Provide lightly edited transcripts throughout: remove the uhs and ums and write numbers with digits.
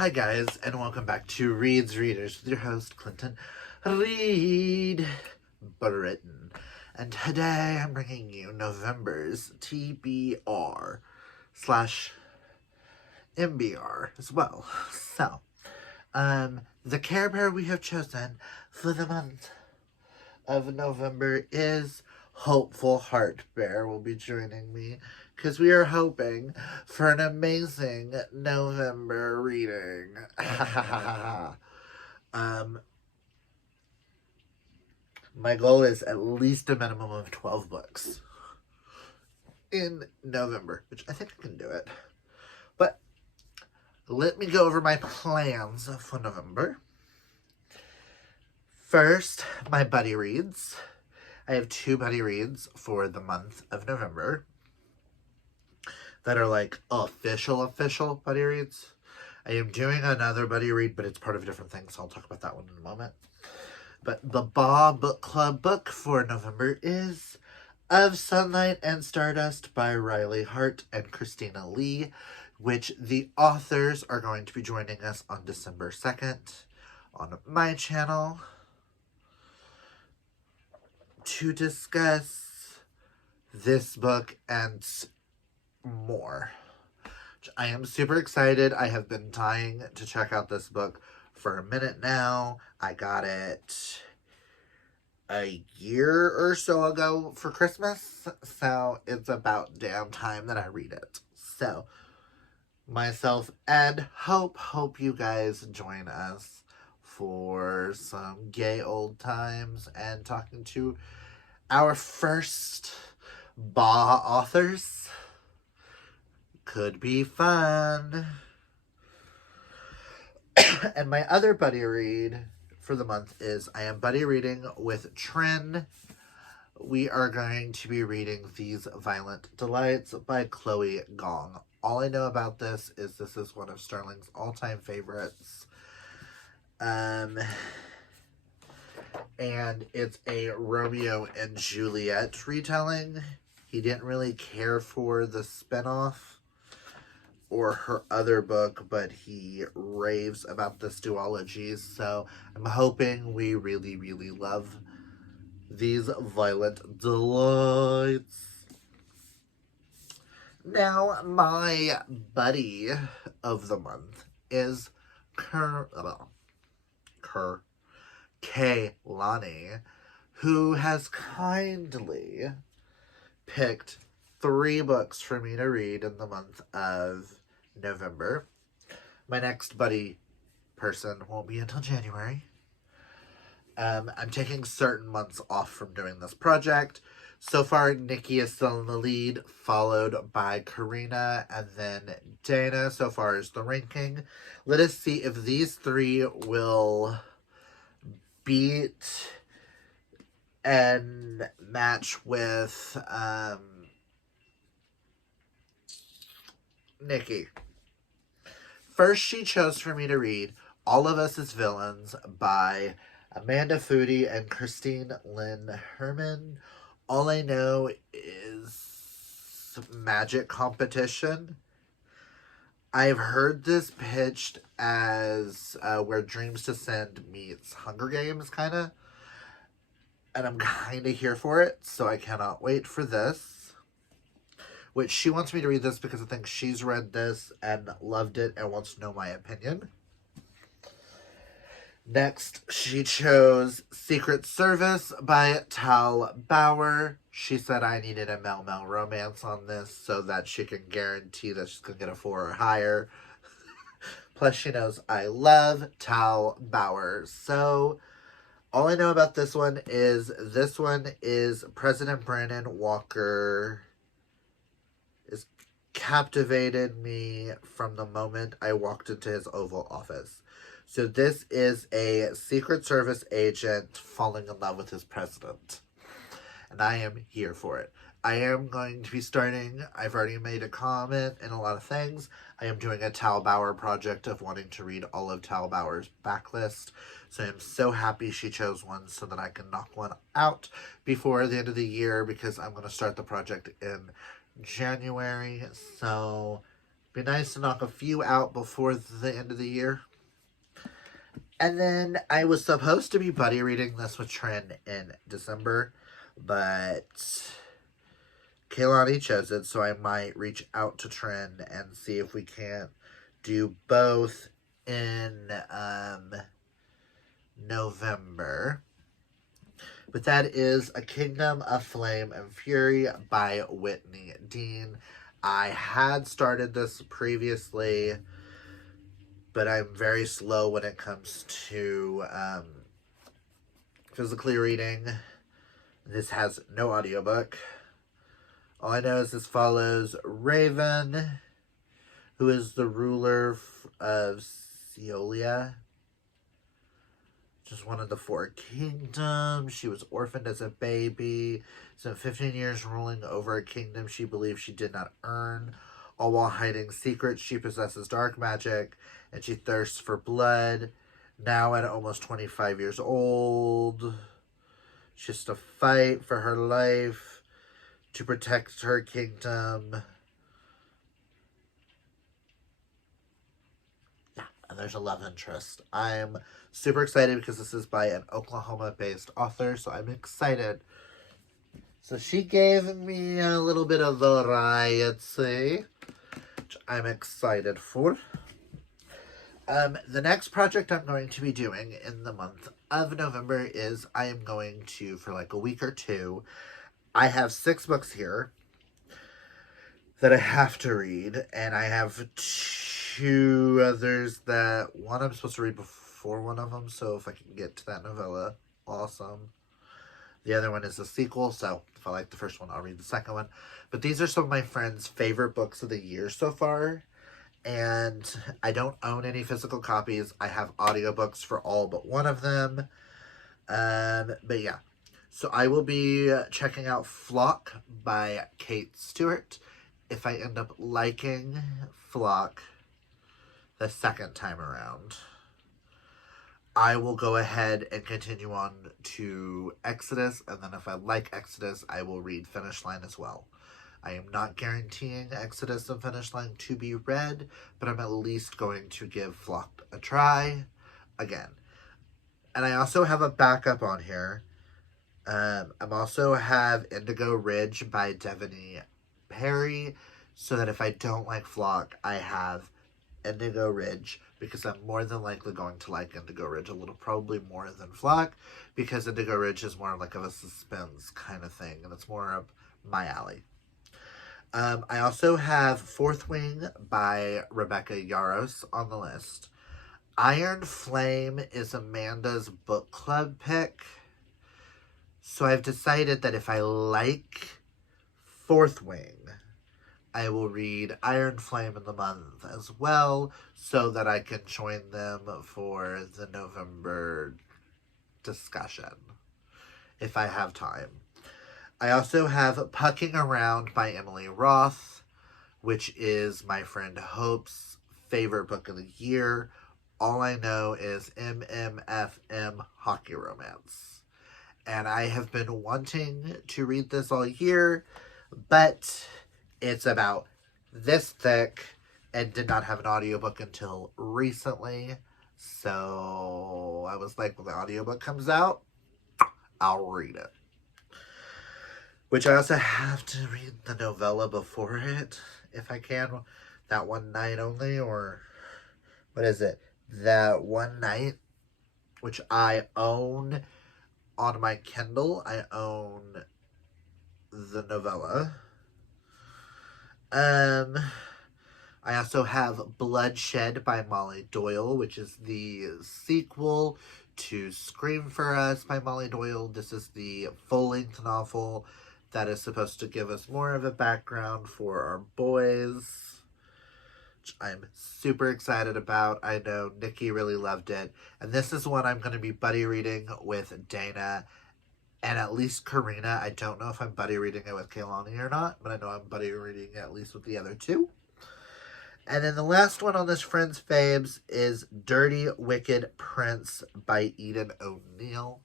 Hi guys, and welcome back to Reed's Readers with your host, Clinton Reed Britton. And today I'm bringing you November's TBR slash MBR as well. So, the Care Bear we have chosen for the month of November is Hopeful Heart Bear will be joining me because we are hoping for an amazing November reading. My goal is at least a minimum of 12 books in November, which I think I can do it. But let me go over my plans for November. First, my buddy reads. I have 2 buddy reads for the month of November that are like official buddy reads. I am doing another buddy read, but it's part of a different thing, so I'll talk about that one in a moment. But the Baw Book Club book for November is Of Sunlight and Stardust by Riley Hart and Christina Lee, which the authors are going to be joining us on December 2nd on my channel to discuss this book and more. I am super excited. I have been dying to check out this book for a minute now. I got it a year or so ago for Christmas, so it's about damn time that I read it. So, myself and hope you guys join us for some gay old times and talking to our first Baw authors. Could be fun. And my other buddy read for the month is I am buddy reading with Trin. We are going to be reading These Violent Delights by Chloe Gong. All I know about this is one of Sterling's all-time favorites. And it's a Romeo and Juliet retelling. He didn't really care for the spinoff or her other book, but he raves about this duology, so I'm hoping we really, really love These Violent Delights. Now, my buddy of the month is Kaylani, who has kindly picked 3 books for me to read in the month of November. My next buddy person won't be until January. I'm taking certain months off from doing this project. So far, Nikki is still in the lead, followed by Karina, and then Dana, so far as the ranking. Let us see if these 3 will beat and match with Nikki. First, she chose for me to read All of Us as Villains by Amanda Foody and Christine Lynn Herman. All I know is magic competition. I've heard this pitched as Where Dreams Descend meets Hunger Games, kind of. And I'm kind of here for it, so I cannot wait for this. Which she wants me to read this because I think she's read this and loved it and wants to know my opinion. Next, she chose Secret Service by Tal Bauer. She said I needed a Mel romance on this so that she can guarantee that she's going to get a 4 or higher. Plus, she knows I love Tal Bauer. So, all I know about this one is President Brandon Walker is captivated me from the moment I walked into his Oval Office. So this is a Secret Service agent falling in love with his president. And I am here for it. I am going to be starting, I've already made a comment in a lot of things. I am doing a Tal Bauer project of wanting to read all of Tal Bauer's backlist. So I'm so happy she chose one so that I can knock one out before the end of the year because I'm going to start the project in January. So Be nice to knock a few out before the end of the year. And then I was supposed to be buddy reading this with Trin in December, but Kaylani chose it, so I might reach out to Trin and see if we can't do both in November. But that is A Kingdom of Flame and Fury by Whitney Dean. I had started this previously, but I'm very slow when it comes to physically reading. This has no audiobook. All I know is this follows Raven, who is the ruler of Ceolia, which is one of the four kingdoms. She was orphaned as a baby, spent 15 years ruling over a kingdom she believes she did not earn. All while hiding secrets, she possesses dark magic, and she thirsts for blood. Now at almost 25 years old, she has to fight for her life to protect her kingdom. Yeah, and there's a love interest. I'm super excited because this is by an Oklahoma-based author, so I'm excited. So she gave me a little bit of variety, which I'm excited for. The next project I'm going to be doing in the month of November is I am going to, for like a week or two, I have 6 books here that I have to read, and I have 2 others that one I'm supposed to read before one of them, so if I can get to that novella, awesome. The other one is a sequel, so if I like the first one, I'll read the second one. But these are some of my friends' favorite books of the year so far, and I don't own any physical copies. I have audiobooks for all but one of them. But yeah, so I will be checking out Flock by Kate Stewart. If I end up liking Flock the second time around, I will go ahead and continue on to Exodus, and then if I like Exodus, I will read Finish Line as well. I am not guaranteeing Exodus and Finish Line to be read, but I'm at least going to give Flock a try again. And I also have a backup on here. I also have Indigo Ridge by Devaney Perry, so that if I don't like Flock, I have Indigo Ridge, because I'm more than likely going to like Indigo Ridge a little, probably more than Flock, because Indigo Ridge is more like of a suspense kind of thing, and it's more up my alley. I also have Fourth Wing by Rebecca Yarros on the list. Iron Flame is Amanda's book club pick, so I've decided that if I like Fourth Wing, I will read Iron Flame in the month as well, so that I can join them for the November discussion, if I have time. I also have Pucking Around by Emily Roth, which is my friend Hope's favorite book of the year. All I know is MMFM Hockey Romance. And I have been wanting to read this all year, but it's about this thick and did not have an audiobook until recently. So I was like, when the audiobook comes out, I'll read it. Which I also have to read the novella before it, if I can. That one night only, or what is it? That one night, which I own on my Kindle. I own the novella. I also have Bloodshed by Molly Doyle, which is the sequel to Scream for Us by Molly Doyle. This is the full-length novel that is supposed to give us more of a background for our boys, which I'm super excited about. I know Nikki really loved it. And this is one I'm going to be buddy reading with Dana and at least Karina. I don't know if I'm buddy reading it with Kaylani or not, but I know I'm buddy reading it at least with the other 2. And then the last one on this Friends Faves is Dirty Wicked Prince by Eden O'Neill.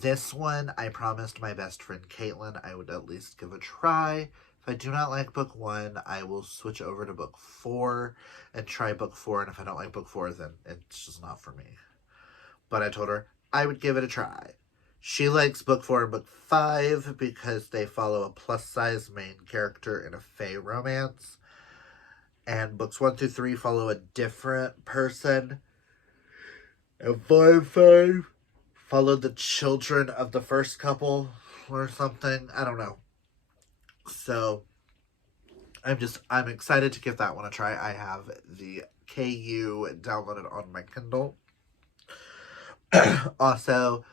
This one, I promised my best friend Caitlin I would at least give a try. If I do not like book 1, I will switch over to book 4 and try book 4. And if I don't like book 4, then it's just not for me. But I told her I would give it a try. She likes book 4 and book 5 because they follow a plus size main character in a fae romance. And books 1 through 3 follow a different person. And 4 and 5 follow the children of the first couple or something. I don't know. So I'm excited to give that one a try. I have the KU downloaded on my Kindle. Also,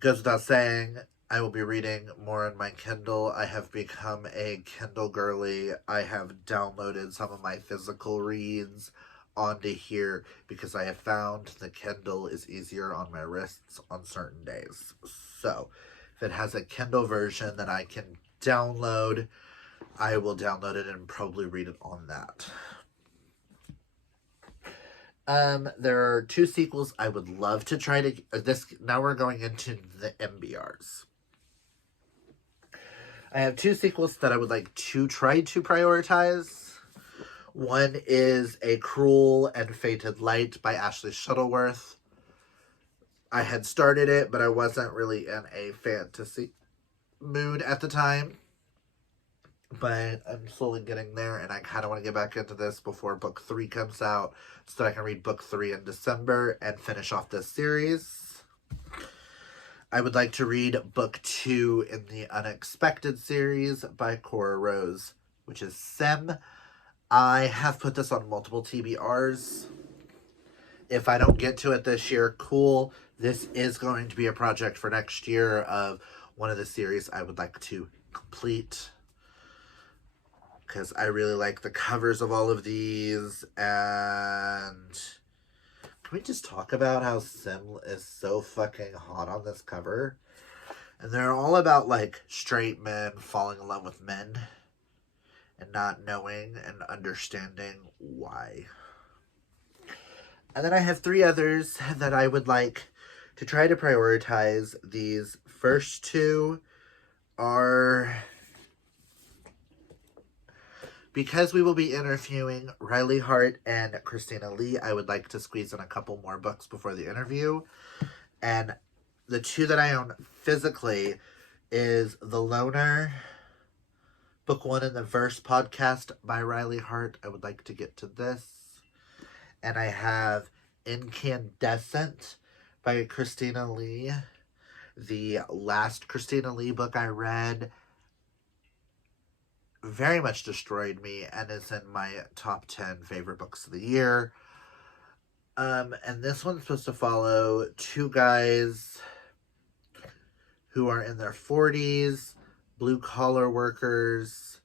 goes without saying, I will be reading more on my Kindle. I have become a Kindle girly. I have downloaded some of my physical reads onto here because I have found the Kindle is easier on my wrists on certain days. So, if it has a Kindle version that I can download, I will download it and probably read it on that. There are 2 sequels I would love to try to this. Now we're going into the MBRs. I have 2 sequels that I would like to try to prioritize. One is A Cruel and Fated Light by Ashley Shuttleworth. I had started it, but I wasn't really in a fantasy mood at the time. But I'm slowly getting there, and I kind of want to get back into this before book 3 comes out so that I can read book 3 in December and finish off this series. I would like to read book 2 in the Unexpected series by Cora Rose, which is Sem. I have put this on multiple TBRs. If I don't get to it this year, cool. This is going to be a project for next year of one of the series I would like to complete, because I really like the covers of all of these. And can we just talk about how Sim is so fucking hot on this cover? And they're all about, like, straight men falling in love with men and not knowing and understanding why. And then I have 3 others that I would like to try to prioritize. These first 2 are, because we will be interviewing Riley Hart and Christina Lee, I would like to squeeze in a couple more books before the interview. And the 2 that I own physically is The Loner, book 1 in the Verse podcast by Riley Hart. I would like to get to this. And I have Incandescent by Christina Lee. The last Christina Lee book I read very much destroyed me and is in my top 10 favorite books of the year. And this one's supposed to follow 2 guys who are in their 40s, blue-collar workers,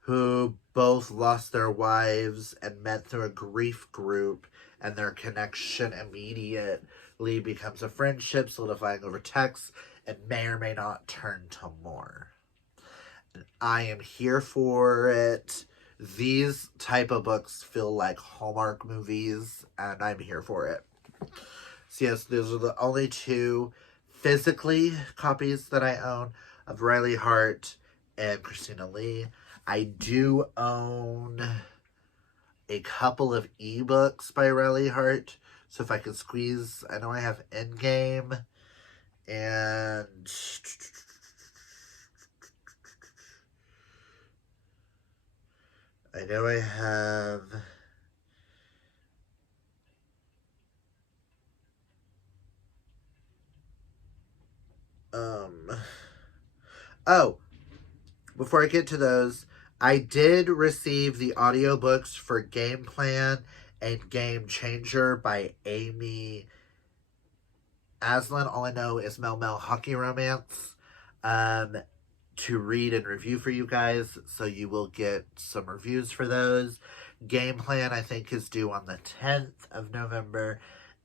who both lost their wives and met through a grief group, and their connection immediately becomes a friendship, solidifying over text, and may or may not turn to more. And I am here for it. These type of books feel like Hallmark movies, and I'm here for it. So yes, those are the only 2 physically copies that I own of Riley Hart and Christina Lee. I do own a couple of ebooks by Riley Hart. So if I could squeeze, I know I have Endgame and I know I have oh, before I get to those, I did receive the audiobooks for Game Plan and Game Changer by Amy Aslan. All I know is Mel Mel Hockey Romance to read and review for you guys, so you will get some reviews for those. Game Plan, I think, is due on the 10th of November,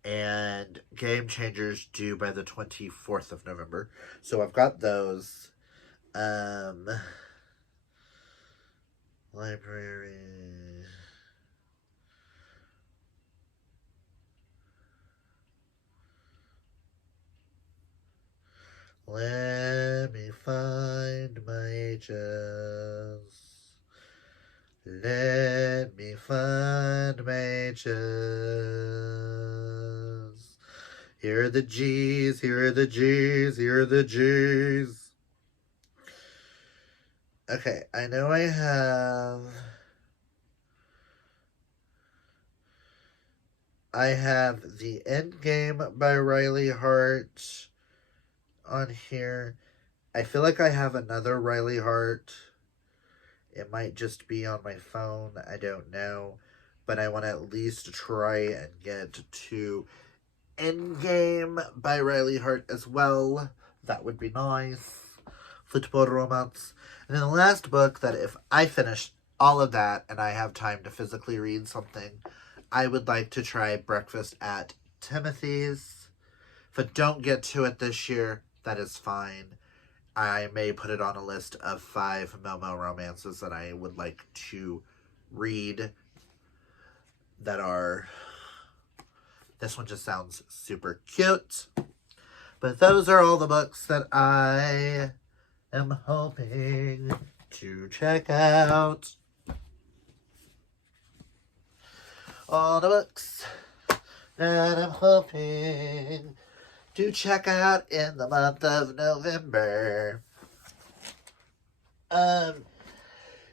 and Game Changers due by the 24th of November. So I've got those. Library. Let me find my mages. Let me find mages. Here are the G's, here are the G's, here are the G's. Okay, I know I have The Endgame by Riley Hart on here. I feel like I have another Riley Hart. It might just be on my phone. I don't know. But I want to at least try and get to Endgame by Riley Hart as well. That would be nice. Football romance. And then the last book that if I finish all of that and I have time to physically read something, I would like to try Breakfast at Timothy's. If I don't get to it this year, that is fine. I may put it on a list of 5 Mel romances that I would like to read that are... This one just sounds super cute. But those are all the books that I am hoping to check out. All the books that I'm hoping to check out in the month of November.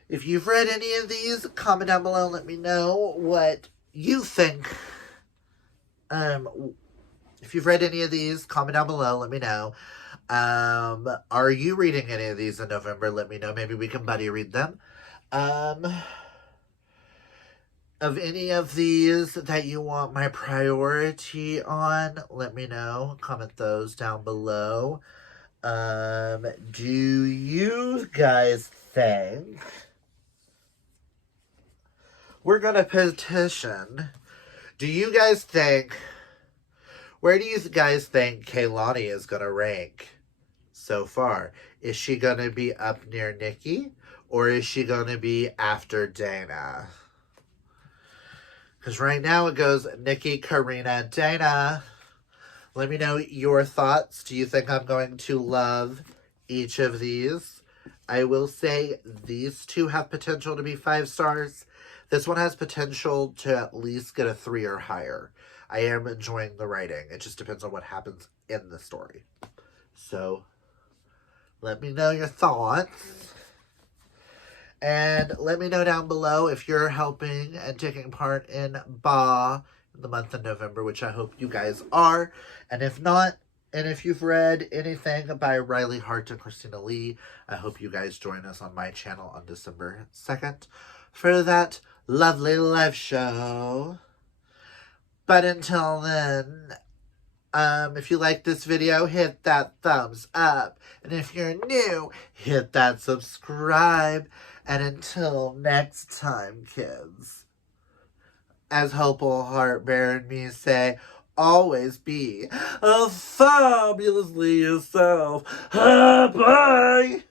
If you've read any of these, comment down below and let me know what you think. If you've read any of these, comment down below, let me know. Are you reading any of these in November? Let me know. Maybe we can buddy read them. Of any of these that you want my priority on, let me know. Comment those down below. Do you guys think we're gonna petition? Do you guys think, where do you guys think Kaylani is gonna rank so far? Is she gonna be up near Nikki, or is she gonna be after Dana? Because right now it goes Nikki, Karina, Dana. Let me know your thoughts. Do you think I'm going to love each of these? I will say these two have potential to be 5 stars. This one has potential to at least get a 3 or higher. I am enjoying the writing. It just depends on what happens in the story. So, let me know your thoughts. And let me know down below if you're helping and taking part in BA in the month of November, which I hope you guys are. And if not, and if you've read anything by Riley Hart and Christina Lee, I hope you guys join us on my channel on December 2nd for that lovely live show. But until then, if you like this video, hit that thumbs up. And if you're new, hit that subscribe. And until next time, kids, as Hopeful Heartbear and me say, always be fabulously yourself. Bye!